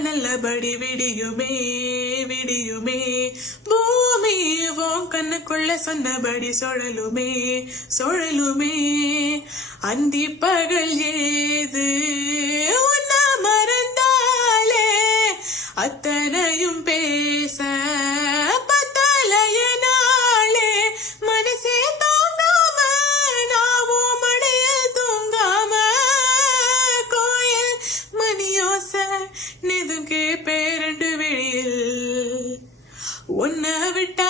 நல்லபடி விடியுமே விடியுமே. பூமி உன் கண்ணுக்குள்ள சொன்னபடி சுழலுமே சுழலுமே. அந்தி பகல் ஏது உன்ன மறந்தாலே அத்தனையும் பேச பத்தலைய நாளே. மனசே தாங்காம நாவும் மடைய தூங்காம கோயில் மணியோச நெதும் கேப்பே ரெண்டு வெளியில். உன்னை விட்டா